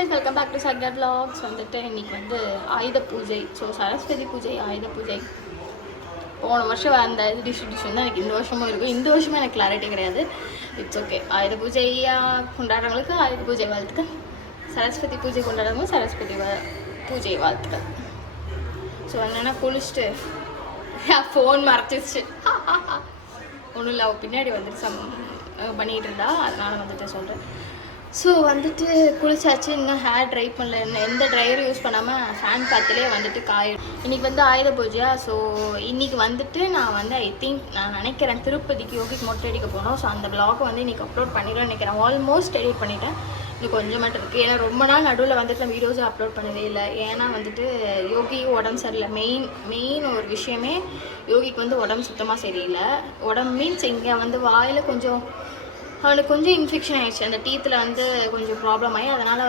guys, welcome back to Sadhya Vlogs. வந்துட்டு இன்னைக்கு வந்து ஆயுத பூஜை. ஸோ சரஸ்வதி பூஜை, ஆயுத பூஜை. போன வருஷம் அந்த டிஸ்ட்ரிபியூஷன் தான் எனக்கு இந்த வருஷமும் இருக்கும். இந்த வருஷமும் எனக்கு கிளாரிட்டி கிடையாது. It's okay. ஆயுத பூஜையாக கொண்டாடுறவங்களுக்கு ஆயுத பூஜை வாழ்த்துக்கள். சரஸ்வதி பூஜை கொண்டாடுறவங்க சரஸ்வதி பூஜை வாழ்த்துக்கள். ஸோ என்னென்னா குளிச்சுட்டு ஃபோன் மறைச்சிச்சு. ஒன்றும் இல்லை, பின்னாடி வந்துட்டு பண்ணிகிட்டு இருந்தா, அதனால் வந்துட்டு சொல்கிறேன். ஸோ வந்துட்டு குளிச்சாச்சு, இன்னும் ஹேர் ட்ரை பண்ணல, எந்த ட்ரையரும் யூஸ் பண்ணாமல் ஃபேன் காற்றுலேயே வந்துட்டு காயும். இன்றைக்கி வந்து ஆயுத பூஜையா. ஸோ இன்றைக்கி வந்துட்டு நான் வந்து நான் நினைக்கிறேன் திருப்பதிக்கு யோகிக்கு மொட்டை அடிக்க போனோம். ஸோ அந்த ப்ளாகை வந்து இன்றைக்கி அப்லோட் பண்ணிடுவேன் நினைக்கிறேன். ஆல்மோஸ்ட் எடிட் பண்ணிட்டேன், இன்னும் கொஞ்சம் மட்டும் இருக்குது. ஏன்னா ரொம்ப நாள் நடுவில் வந்துட்டு நான் வீடியோஸும் அப்லோட் பண்ணவே இல்லை. ஏன்னா வந்துட்டு யோகிக்கு உடம்பு சரியில்லை. மெயின் ஒரு விஷயமே யோகிக்கு வந்து உடம்பு சுத்தமாக சரியில்லை. உடம்பு மீன்ஸ் இங்கே வந்து வாயில் கொஞ்சம் அவனுக்கு கொஞ்சம் இன்ஃபெக்ஷன் ஆகிடுச்சு. அந்த டீத்தில் வந்து கொஞ்சம் ப்ராப்ளம் ஆகி அதனால்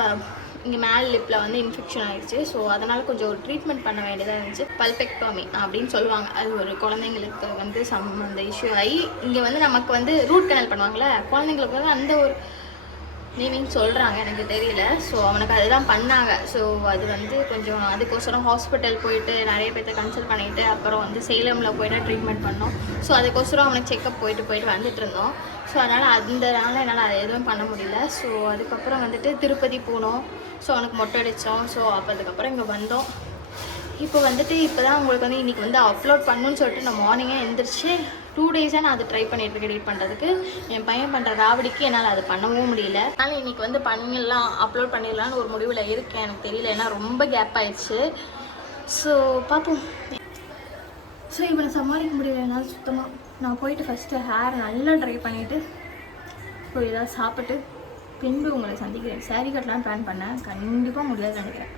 இங்கே மேல் லிப்பில் வந்து இன்ஃபெக்ஷன் ஆகிடுச்சு. ஸோ அதனால் கொஞ்சம் ஒரு ட்ரீட்மெண்ட் பண்ண வேண்டியதாக இருந்துச்சு. பல்பெக்டோமி அப்படின்னு சொல்லுவாங்க. அது ஒரு குழந்தைங்களுக்கு வந்து அந்த இஷ்யூ ஆகி இங்கே வந்து நமக்கு வந்து ரூட் கனல் பண்ணுவாங்களே, குழந்தைங்களுக்கு வந்து அந்த ஒரு நேமிங் சொல்கிறாங்க, எனக்கு தெரியல. ஸோ அவனுக்கு அதுதான் பண்ணாங்க. ஸோ அது வந்து கொஞ்சம் அதுக்கோசரம் ஹாஸ்பிட்டல் போயிட்டு நிறைய பேர்த்த கன்சல்ட் பண்ணிவிட்டு அப்புறம் வந்து சேலமில் போய்ட்டு ட்ரீட்மெண்ட் பண்ணோம். ஸோ அதுக்கோசரம் அவனுக்கு செக்கப் போயிட்டு வந்துட்டு இருந்தோம். ஸோ அதனால் என்னால் அதை எதுவும் பண்ண முடியல. ஸோ அதுக்கப்புறம் வந்துட்டு திருப்பதி போனோம். ஸோ அவனுக்கு மொட்டை அடித்தோம். ஸோ அப்போ அதுக்கப்புறம் இங்கே வந்தோம். இப்போ வந்துட்டு இப்போ தான் உங்களுக்கு வந்து இன்றைக்கி வந்து அப்லோட் பண்ணணுன்னு சொல்லிட்டு நான் மார்னிங்கே எழுந்திரிச்சு 2 டேஸாக நான் அதை ட்ரை பண்ணிட்டு எடிட் பண்ணுறதுக்கு. என் பையன் பண்ணுற ராவடிக்கு என்னால் அது பண்ணவும் முடியல. அதனால் இன்றைக்கி வந்து அப்லோட் பண்ணிடலான்னு ஒரு முடிவில் இருக்கேன். எனக்கு தெரியல, ஏன்னா ரொம்ப கேப் ஆயிடுச்சு. ஸோ பார்ப்போம். ஸோ இப்போ நான் சமாளிக்க முடியல என்னால் சுத்தமாக. நான் போயிட்டு ஃபஸ்ட்டு ஹேர் நல்லா ட்ரை பண்ணிவிட்டு போய் ஏதாவது சாப்பிட்டு பின்பு உங்களை சந்திக்கிறேன். சாரீ கட்டலான்னு பிளான் பண்ணேன், கண்டிப்பாக முடியாதுன்னு நினைக்கிறேன்.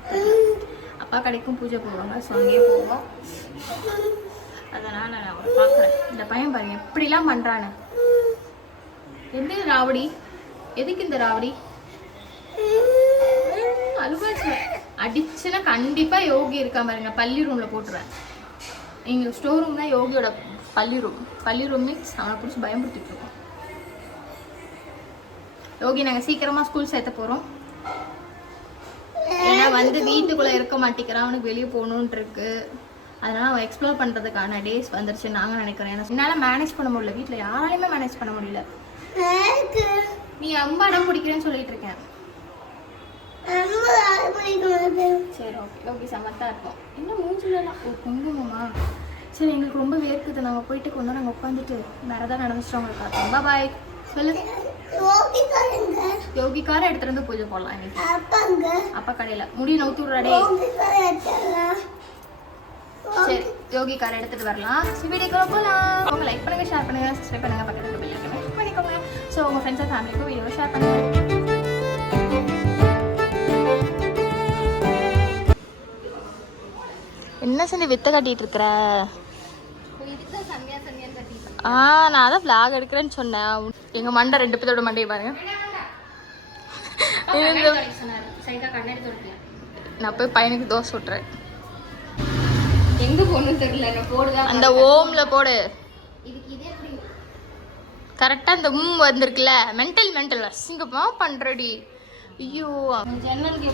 அப்பா கடைக்கும் பூஜை போடுவாங்க, ஸோ அங்கேயே போவோம். அதனால் நான் அவரை பார்க்குறேன். இந்த பையன் பாருங்க எப்படிலாம் பண்ணுறானு. எந்த ராவடி, எதுக்கு இந்த ராவடி அழுவாச்சு அடிச்சுன்னா கண்டிப்பாக யோகி இருக்கா பாருங்க, பள்ளி ரூமில் போட்டுருவேன். எங்கள் ஸ்டோர் ரூம் தான் யோகியோட பள்ளி ரூம் மீன்ஸ் அவனை பிடிச்சி பயன்படுத்திட்டுருக்கோம். யோகி நாங்கள் சீக்கிரமாக ஸ்கூல் சேர்த்த போகிறோம். ஏன்னா வந்து வீட்டுக்குள்ளே இருக்க மாட்டேங்கிறான், அவனுக்கு வெளியே போகணுன்ட்டு இருக்கு. அதனால் அவன் எக்ஸ்ப்ளோர் பண்ணுறதுக்கான டேஸ் வந்துருச்சு நாங்கள் நினைக்கிறேன். ஏன்னா என்னால் மேனேஜ் பண்ண முடியல, வீட்டில் யாராலையுமே மேனேஜ் பண்ண முடியல. நீ ரொம்ப அடம் பிடிக்கிறேன்னு சொல்லிட்டு இருக்கேன். சரி ஓகே ஓகே, சமத்தாக இருக்கும். என்ன மூஞ்சிலாம் ஒரு குங்குமமா? சரி எங்களுக்கு ரொம்ப வேர்க்குது, நாங்கள் போயிட்டு கொஞ்சம் நாங்கள் உட்காந்துட்டு வேறு ஏதாவது நடந்துச்சுட்டு அவங்களுக்கு காட்டுறோம். பாய் சொல்லு. யோகி காரை எடுத்துட்டு வந்து பூஜை போடலாம் இன்னைக்கு. அப்பா கடையில் முடி நவுத்து விடுறாடே. சரி யோகி காரை எடுத்துட்டு வரலாம். வீடியோக்குள்ள போகலாம். அவங்க லைக் பண்ணுங்க, ஷேர் பண்ணுங்க, சப்ஸ்கிரைப் பண்ணுங்க, பக்கத்துல பெல் ஐகானை கிளிக் பண்ணிக்கோங்க. ஸோ உங்க ஃப்ரெண்ட்ஸ் அண்ட் ஃபேமிலிக்கு வீடியோ ஷேர் பண்ணுங்க. என்ன செஞ்சு வித்த காட்டிட்டு இருக்கிற? நான் அதான் vlog எடுக்கிறேன்னு சொன்னேன். எங்க மண்டை 2 பேரோட மண்டையை பாருங்க. நான் போய் பையனுக்கு தோசை விட்டுறேன். எங்க போகணும்னு தெரியல, போடுதான் அந்த ஓம்ல போடு. கரெக்டா இந்த வந்திருக்குல்ல, மென்டல் அசிங்கமா பண்றடி. ஐயோ ஜன்னலுக்கு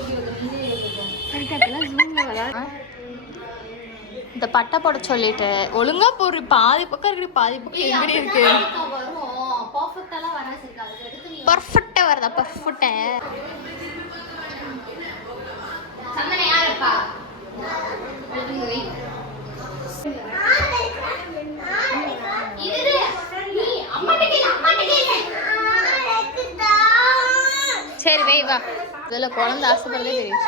இந்த பட்டை போட சொல்லிட்டு ஒழுங்கா போடுற. பாதி பக்கம் இருக்கு, பாதி பக்கம் எப்படி இருக்கு? பர்ஃபெக்டா வருதா? பர்ஃபெக்டா சரி வை வா. இதில் குழந்தை ஆசைப்படுறதே தெரியும்.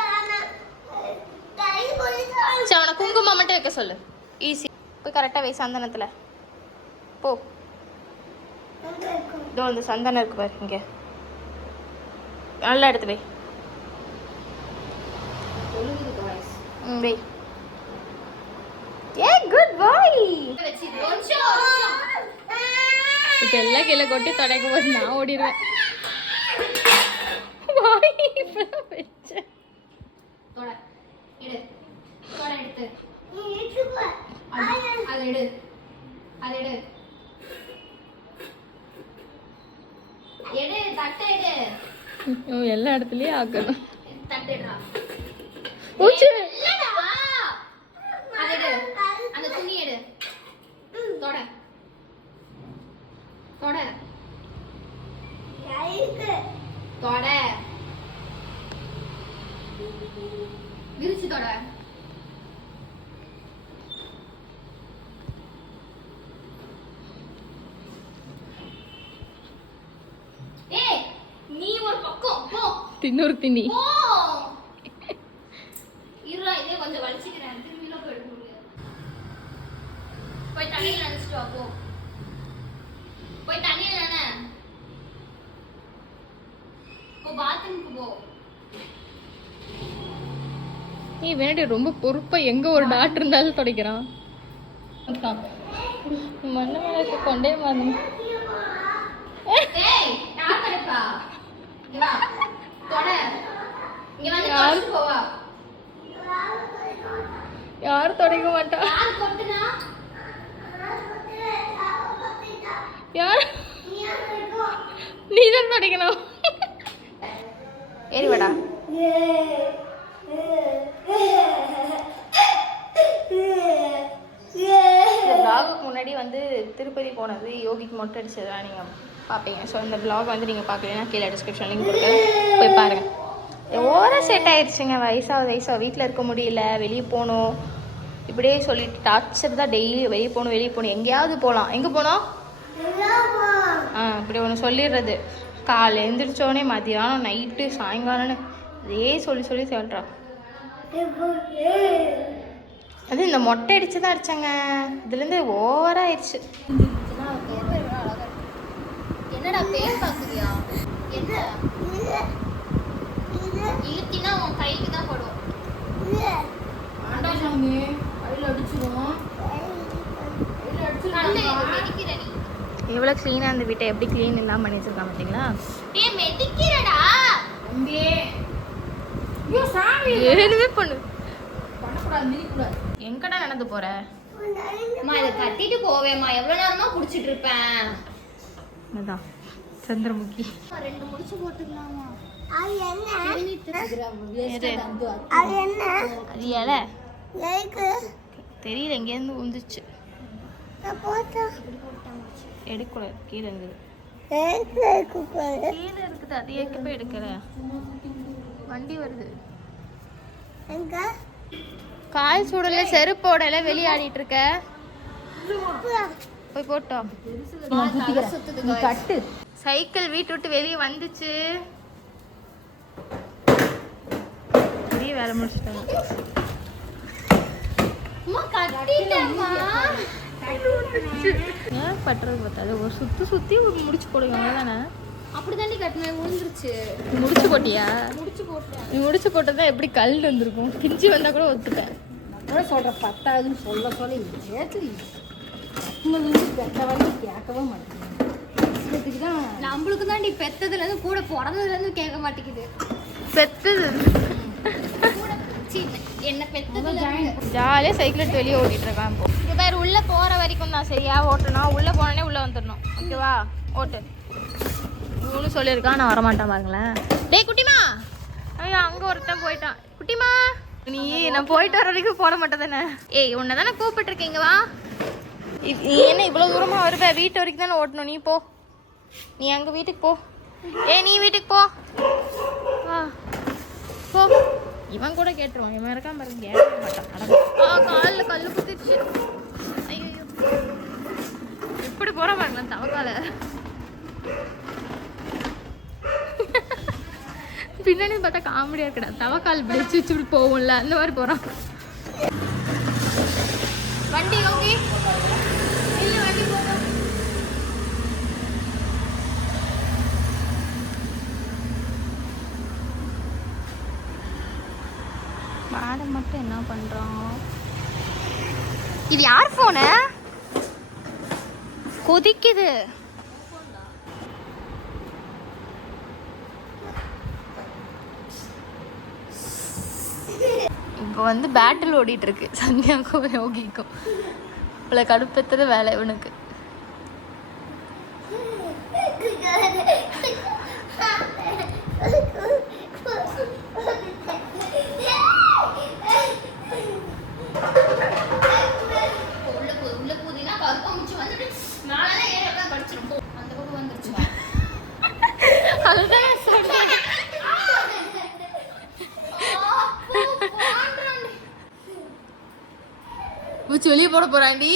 சரி அவனை குங்குமம் மட்டும் வைக்க சொல்லு, ஈஸி. போய் கரெக்டாக வை சந்தனத்தில் போ. இதோ இந்த சந்தனம் இருக்கு பாரு, இங்கே நல்லா எடுத்து வை. வை. ஏ குட் பாய். இப்போ எல்லாம் கீழே கொட்டி தொடக்கும் போது நான் ஓடிடுவேன். எல்லா இடத்துலயும் ஆக்கணும். தட்டுடா ஊச்சு இல்லடா அது எடு அந்த துணி எடு தொட தொட தொட விரிச்சு தொட ஏய் நீ ஒரு பக்கம் போ தின்னூர் தின்னி போ இருடா இதே கொஞ்சம் வலிச்சிக்கிறேன் திரும்பிலாம் போய் எடுக்க முடியாது போய் தண்ணியில் நினைச்சிட்டு வா போ போய் தண்ணியில் நினை போ பாத்ரூமுக்கு போ நீ வேணாடி ரொம்ப பொறுப்பா எங்க ஒரு டாக்டர் இருந்தாலும் துடைக்கிறான் மண்ண மேல கொண்டே மாதிரி ஏய் யார் தடுப்பா இங்க வா தொட இங்க வந்து தொடச்சு போவா யாரும் துடைக்க மாட்டா யார் கொட்டுனா யார் நீ தான் துடைக்கணும் ஏறி வாடா இந்த vlog-க்கு முன்னாடி வந்து திருப்பதி போனது யோகிக்கு மொட்டை அடிச்சதெல்லாம் நீங்கள் பார்ப்பீங்க. ஸோ இந்த vlog வந்து நீங்கள் பார்க்கலன்னா கீழே டிஸ்கிரிப்ஷன் லிங்க் கொடுக்குறேன், போய் பாருங்கள். ஓவராக செட் ஆயிடுச்சுங்க. வயசாக வீட்டில் இருக்க முடியல, வெளியே போகணும் இப்படியே சொல்லிட்டு டார்ச்சர் தான். டெய்லி வெளியே போகணும் எங்கேயாவது போகலாம். எங்கே போனோம் இப்படி ஒன்று சொல்லிடுறது. காலை எழுந்திரிச்சோடனே மதியானம் நைட்டு சாயங்காலம்னு இதே சொல்லி சொல்கிறான். அது இந்த மொட்டை அடிச்சு தான் அடிச்சாங்க. இதுலேருந்து ஓவராக ஆயிடுச்சு. என்னடா பேர் பார்க்குறியா? என்ன இழுத்தினா உன் கைக்கு தான் படும். கையில் அடிச்சிடும். எவ்வளோ க்ளீனாக அந்த வீட்டை எப்படி க்ளீன் இல்லாமல் பண்ணி வச்சிருக்காங்க பார்த்தீங்களா? மெதிக்கிறடா ஏனுமே பண்ணு எங்கடா நடந்து போற? இதை கட்டிட்டு போவேம்மா. எவ்வளோ நேரமா பிடிச்சிட்டு இருப்பேன். அதான் சந்திரமுகி. 2 முடிச்சு போட்டுக்கலாமா? அது இலை தெரியல, எங்கேருந்து உந்துச்சு. எடுக்கூடாது, கீழே இருந்தது. கீழே இருக்குது, அது எங்க போய் எடுக்கிற? வண்டி வருது. கால் சூடல, செருப்போடல வெளியாடிட்டு இருக்க. போய் போட்டோம். கட்டு. சைக்கிள் வீட்டு விட்டு வெளியே வந்துச்சு. பெரிய வேலை முடிச்சுட்டாங்க. ஏன் பட்டுறது பார்த்தாது ஒரு சுத்தி முடிச்சு போடுங்க தானே. அப்படிதாண்டி கட்டினேன், விழுந்துருச்சு. முடிச்சு போட்டியா? முடிச்சு போட்டேன். நீ முடிச்சு போட்டதா எப்படி கல் வந்திருக்கும். கிஞ்சி வந்தா கூட ஒத்துப்பேன். கூட சொல்ற 10ஆவதுன்னு சொல்ல சேர்த்து பெத்தவங்க கேட்கவே மாட்டேங்குது. நம்மளுக்கு தான் நீ பெத்ததுல இருந்து கூட பிறந்ததுல இருந்து கேட்க மாட்டேங்குது. பெத்தது என்ன பெத்ததுல ஜாலியாக சைக்கிள் எடுத்து வெளியே ஓட்டிட்டு இருக்கான். இப்போ இங்கே பேர் உள்ளே போகிற வரைக்கும் தான் சரியா ஓட்டணும். உள்ளே போனோடனே உள்ளே வந்துடணும். ஓகேவா? ஓட்டு. இவனு சொல்லியிருக்கான், நான் வரமாட்டேன் பாருங்களேன். டேய் குட்டிமா, ஐயோ அங்கே ஒருத்தன் போயிட்டான். குட்டிமா நீ நான் போயிட்டு வர வரைக்கும் போட மாட்டேன் தானே. ஏய் உன்னை தானே கூப்பிட்டுருக்கீங்க, வா. நீ என்ன இவ்வளோ தூரமாக வருவ? வீட்டு வரைக்கும் தானே ஓட்டணும். நீ போ, நீ அங்கே வீட்டுக்கு போ. நீ வீட்டுக்கு போ, வா போ. இவன் கூட கேட்டுருவான். இவன் இருக்கான் பாருங்க, கேட்க மாட்டான். காலில் கல் குத்திடுச்சு. ஐயோ எப்படி போற பாருங்களேன் தவக்கால. பின்னாடி பார்த்தா காமெடியா இருக்கடா. தவக்கால் பிடிச்சு வச்சு போகும்ல, அந்த மாதிரி போறான். வண்டி ஓகே இல்ல, வண்டி போகும். மேடம் மட்டும் என்ன பண்றான்? இது யார் போனு? கொதிக்குது. இப்போ வந்து பேட்டில் ஓடிட்டு இருக்கு சந்தியாவுக்கும் யோகிக்கும். இவ்வளோ கடுப்பேற்றது வேலை இவனுக்கு. பிடிச்சி வெளியே போட போறாண்டி.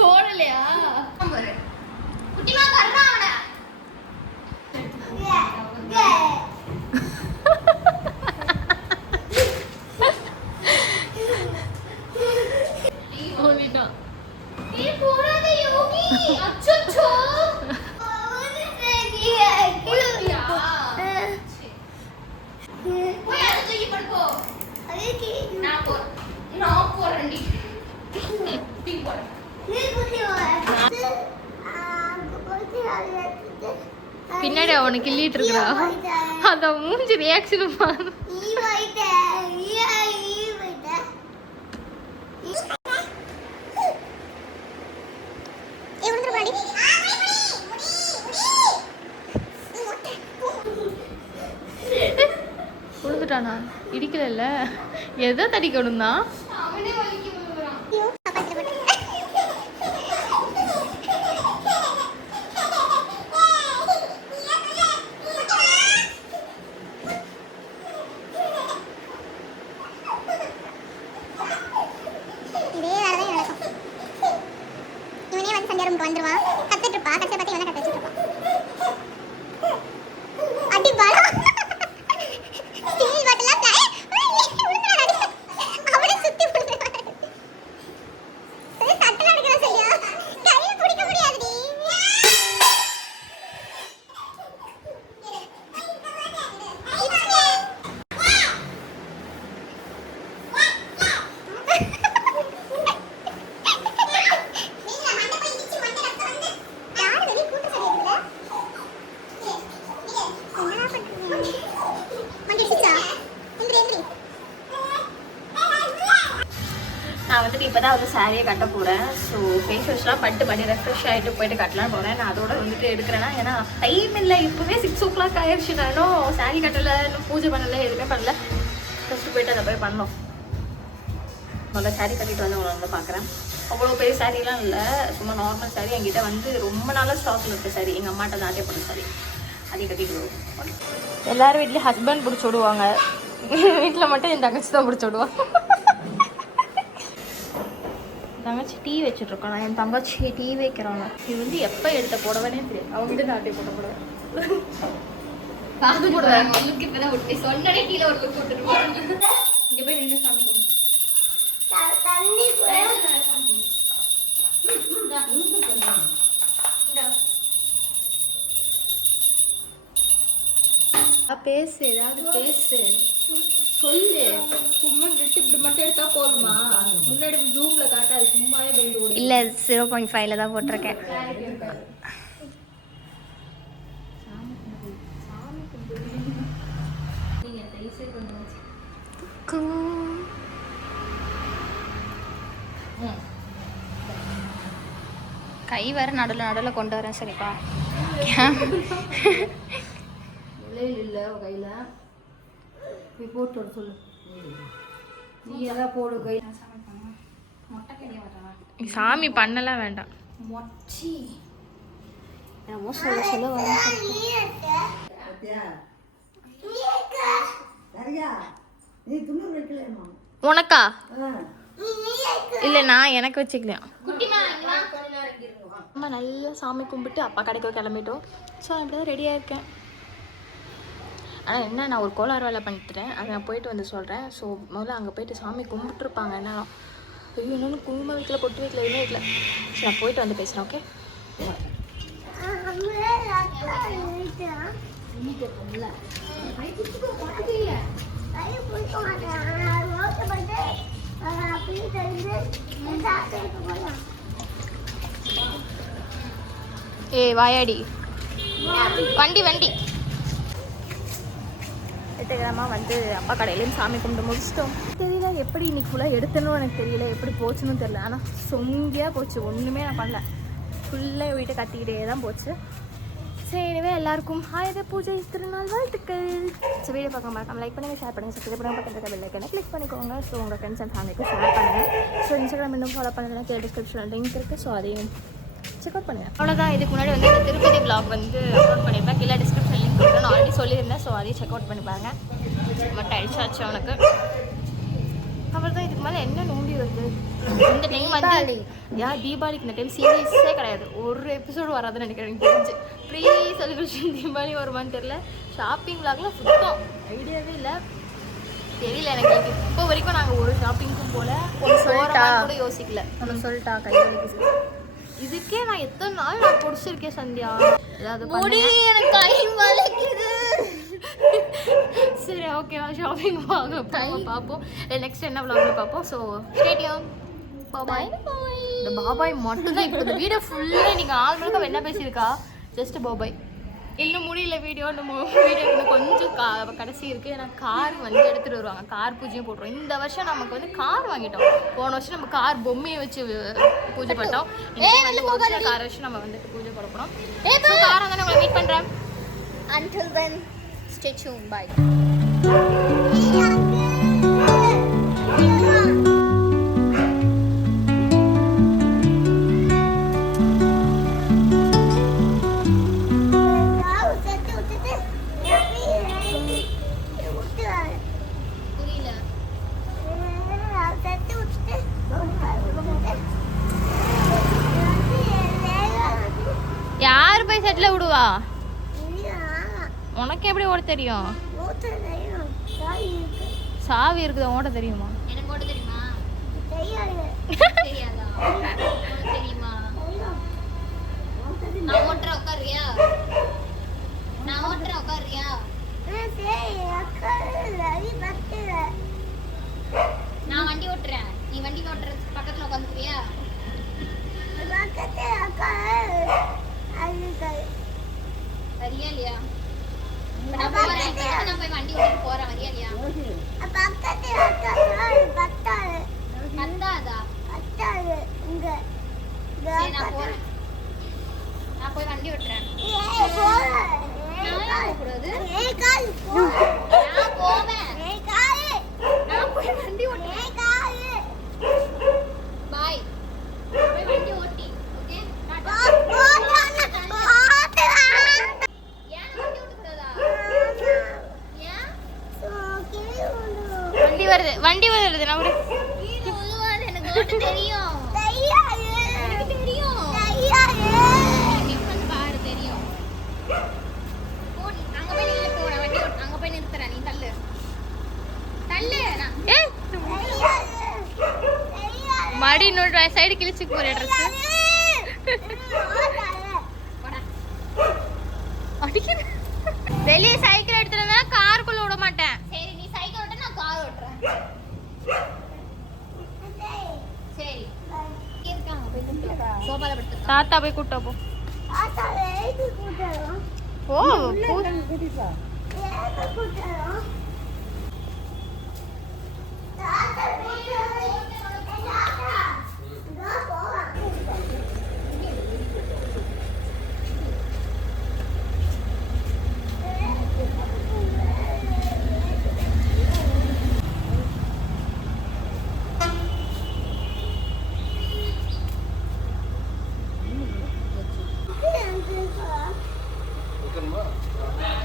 போடலையா? குட்டிமா கர்றா அவனை. ஓடிட்டான். நீ போறாத யோகி. அச்சச்சோ. போய் அத தூக்கி படுப்போ. அதுக்கு நான் போறேன்டி. நீ போற. நீ குட்டி வா. பின்னாடி அவனை கிள்ளிட்டு இருக்கா. அந்த மூஞ்சி ரியாக்ஷன் பாரு. விழுந்துட்டானா? இடிக்கல, எதை தடிக்கணும் தான். வந்துருவான் கத்துட்டு இருப்பா. கத்த பத்தி இவனை கத்த வச்சுட்டு இருப்பான். அடி பாலா ஸ்டீல் பாட்டிலாம் அவனை சுத்தி விழுந்துருவான். சட்டல அடிக்கிற சரியா கையில பிடிக்க முடியாதுடி. நான் வந்துட்டு இப்போ தான் வந்து சாரியை கட்ட போகிறேன். ஸோ ஃபேஸ் வாஷ்லாம் பண்ணிட்டு பண்ணி ரெஃப்ரெஷ் ஆகிட்டு போயிட்டு கட்டலான்னு போகிறேன். நான் அதோட வந்துட்டு எடுக்கிறேன்னா ஏன்னா டைம் இல்லை. இப்போவே 6 o'clock ஆயிடுச்சு. நான் இன்னும் சாரி கட்டலை, இன்னும் பூஜை பண்ணலை, எதுவுமே பண்ணல. ஃபஸ்ட்டு போயிட்டு அதை போய் பண்ணோம். முதல்ல சாரி கட்டிட்டு வந்து உங்களை வந்து பார்க்குறேன். அவ்வளோ பெரிய சாரிலாம் இல்லை, சும்மா நார்மல் சாரி. என்கிட்ட வந்து ரொம்ப நாளாக ஸ்டாக்கில் இருக்குது சாரி. எங்கள் அம்மாட்ட நாட்டே போட்ட சாரி அதை கட்டிட்டு எல்லாரும் வீட்லேயும் ஹஸ்பண்ட் பிடிச்சி விடுவாங்க. வீட்டில் மட்டும் என் தங்கச்சி தான் பிடிச்சி விடுவான். தங்கச்சி டீ வச்சுட்ருக்கோம். நான் என் தங்கச்சி டீ வைக்கிறாங்க. இது வந்து எப்போ எடுத்த போடவே தெரியாது. அவங்ககிட்ட நாட்டே போட்ட போடுவேன். காது போடுவேன். லுக் இப்போ தான் விட்டு சொன்னே கீழே ஒரு லுக் விட்டுட்டு இங்கே போய் நின்று சாமி போடும். பேசு, ஏதாவது பேசு, சொல்லு. சும்மா இப்படி மட்டும் எடுத்தா போதுமா? முன்னாடி ஜூம்ல காட்டாது, சும்மாவே பெல்ட் ஓடும். இல்லை 0.5 தான் போட்டிருக்கேன். கை வேற நடுவில் கொண்டு வரேன். சரிப்பா. இல்லை கையில் போய் போட்டு வர சொல்லு. நீ எதாவது போடு கை. சாமி பண்ணலாம் வேண்டாம். மொச்சி என்னமோ சொல்ல சொல்ல வர உனக்கா? இல்லை நான் எனக்கு வச்சுக்கலாம். நம்ம நல்லா சாமி கும்பிட்டு அப்பா கடைக்கு கிளம்பிட்டோம். ஸோ அப்படி தான் ரெடியாக இருக்கேன். ஆனால் என்ன, நான் ஒரு கோளாறு வேலை பண்ணிட்டுறேன். அதை நான் போயிட்டு வந்து சொல்கிறேன். ஸோ முதல்ல அங்கே போயிட்டு சாமி கும்பிட்டுருப்பாங்க. என்ன ஐயோ இன்னொன்று குங்குமம் வைக்கல, பொட்டு வைக்கல, எதுவும் வைக்கல. ஸோ நான் போயிட்டு வந்து பேசுகிறேன். ஓகே. ஏய் வாயாடி, வண்டி வண்டி. வெற்றிகரமாக வந்து அப்பா கடையிலையும் சாமி கும்பிட்டு முடிச்சிட்டோம். தெரியல எப்படி இன்னைக்கு ஃபுல்லாக எடுத்தனும் எனக்கு தெரியல, எப்படி போச்சுன்னு தெரியல. ஆனால் சொங்கியாக போச்சு, ஒன்றுமே நான் பண்ணல. ஃபுல்லாக வீட்டை கத்திக்கிட்டே தான் போச்சு. சரி, எனவே எல்லாருக்கும் ஆயுத பூஜை திருநாள் வாழ்த்துக்கள். ஸோ வீடியோ பார்க்க மறக்காம லைக் பண்ணுங்கள், ஷேர் பண்ணுங்கள், சப்ஸ்கிரைப் பண்ணுங்கள், பக்கத்தில் பெல் ஐக்கனை கிளிக் பண்ணிக்கோங்க. ஸோ உங்கள் ஃப்ரெண்ட்ஸ் அண்ட் ஃபேமிலிக்கும் ஷேர் பண்ணுங்கள். ஸோ இன்ஸ்டாகிராம் இன்னும் ஃபாலோ பண்ணுறதுனா கீழே டிஸ்கிரிப்ஷனில் லிங்க் இருக்குது. ஸோ அதையும் செக் அவுட் பண்ணுங்க. அவ்வளோதான். இதுக்கு முன்னாடி வந்து இந்த திருப்பதி vlog வந்து அப்லோட் பண்ணியிருப்பேன். கீழே டிஸ்கிரிப்ஷன் லிங்க் கொடுக்குறேன். நான் ஆல்ரெடி சொல்லியிருந்தேன். ஸோ அதையும் செக் அவுட் பண்ணி பாருங்க. ரொம்ப டயர்ட்ஸாச்சு அவனுக்கு. அப்புறம் தான் இதுக்கு மேலே என்ன நோண்டி வருது இந்த டைம் வந்து தீபாவளிக்கு இந்த டைம் சீரியஸே கிடையாது. ஒரு எபிசோடு வராதுன்னு நினைக்கிறேன் எனக்கு தெரிஞ்சு. ப்ரீ செலிப்ரேஷன் தீபாவளி வருமானு தெரியல. ஷாப்பிங் vlogலாம் சுத்தம் ஐடியாவே இல்லை. தெரியல எனக்கு. இப்போ வரைக்கும் நாங்கள் ஒரு ஷாப்பிங்க்கும் போல கூட யோசிக்கல. நம்ம சொல்லிட்டா கைவலிக்கு. இதுக்கே நான் எத்தனை நாள் நான் பிடிச்சிருக்கேன் சந்தியா. ஏதாவது எனக்கு கை வலிக்குது. சரி ஓகேவா, ஷாப்பிங் வாங்க பார்ப்போம். நெக்ஸ்ட் என்ன vlogல பார்ப்போம். So stay tuned. பாய். இந்த பாபாய் மட்டும் தான் இப்போ இந்த வீடியோ ஃபுல்லாக நீங்கள் 6 மணிக்கு என்ன பேசியிருக்கா. ஜஸ்ட் பாபாய். இன்னும் முடியல வீடியோ. நம்ம வீடியோ இன்னும் கொஞ்சம் கடைசி இருக்குது. ஏன்னா கார் வந்து எடுத்துகிட்டு வருவாங்க. கார் பூஜையும் போட்டுருவோம். இந்த வருஷம் நமக்கு வந்து கார் வாங்கிட்டோம். போன வருஷம் நம்ம கார் பொம்மையை வச்சு பூஜை பண்ணோம். இந்த வந்து ஒரிஜினல் கார் வச்சு நம்ம வந்துட்டு பூஜை போட போகிறோம். காரை வந்து உங்களை மீட் பண்ணுறேன். Until then, stay tuned. Bye. யார் போய் செட்டில் விடுவா? உனக்கு எப்படி ஓட தெரியும்? சாவி இருக்குதா? ஓட தெரியுமா? எனக்கு ஓட்ட தெரியுமா? தெரியாதா? தெரியுமா? நான் ஓட்டுற உட்காருறியா? நான் ஓட்டுற உட்காருறியா? நான் வண்டி ஓட்டுறேன். நீ வண்டி ஓட்டுற பக்கத்துல உட்காந்துக்கிறியா? வரியா இல்லையா? நான் போய் வண்டி ஓட்டிட்டு போறேன். வரியா இல்லையா? பத்தாதா? சரி நான் போறேன். நான் போய் வண்டி ஓட்டுறேன். நான் போகக்கூடாது. நான் போவேன். நான் போய் வண்டி ஓட்டுறேன். பாய். போய் வண்டி ஓட்டி. ஓகே? ஏன் வண்டி ஓட்டக்கூடாதா? ஏன்? வண்டி வருது. நான் ஒரு கீழே உழுவாது. எனக்கு ஓட்ட தெரியும். எனக்கு தெரியும். நீ உட்காந்து பாரு. தெரியும். போ, அங்க போய் நில்லு. போ, நான் வண்டி ஓட்டு. அங்க போய் நிறுத்துறேன். நீ தள்ளு. மடி இன்னொரு சைடு கிழிச்சு போற ட்ரெஸ் அடிக்குது. வெளியே சைக்கிள் எடுத்துட்டு காருக்குள்ள விட மாட்டேன். சரி நீ சைக்கிள் ஓட்ட, நான் கார் ஓட்டுறேன். சரி இருக்காங்க. போய் கூப்பிட்டு சோபால படுத்துருக்காங்க. தாத்தா போய் கூட்டா போ. ஓ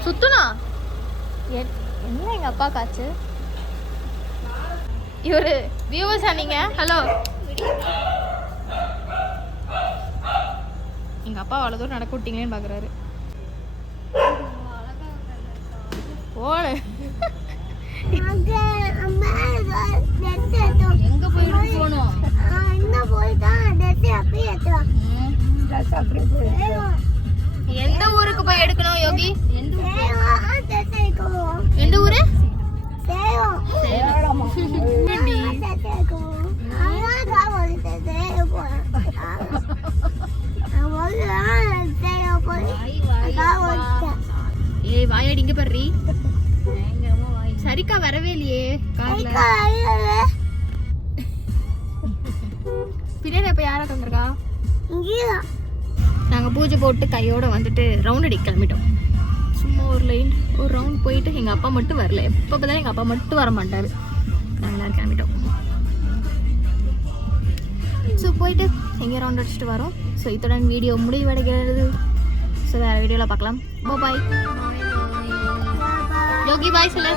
சுத்துனா என்ன எங்க அப்பா காச்சு. இவரு வியூவர்ஸா நீங்க? ஹலோ. எங்க அப்பா அவ்வளவு தூரம் நடக்க விட்டீங்களேன்னு பாக்குறாரு. போல எங்க போயிட்டு போகணும்? எந்த ஊருக்கு போய் எடுக்கணும் யோகி? எந்த ஊரு? ஏய் வாயாடி இங்க பர்றி. சரிக்கா வரவே இல்லையே கார்ல. பின்னாடி இப்ப யாரா வந்திருக்கா? நாங்க பூஜை போட்டு கையோட வந்துட்டு ரவுண்ட் அடி கிளம்பிட்டோம். சும்மா ஒரு ரவுண்ட் போயிட்டு எங்க அப்பா மட்டும் வரல. எப்ப பார்த்தாலும் எங்க அப்பா மட்டும் வர மாட்டாரு. நாங்க எல்லாரும் கிளம்பிட்டோம். ஸோ போயிட்டு எங்கே ரவுண்ட் அடிச்சுட்டு வரோம். ஸோ இத்துடன் வீடியோ முடிவடைகிறது. ஸோ வேறு வீடியோவில் பார்க்கலாம். பாய். யோகி பாய் சொல்லு.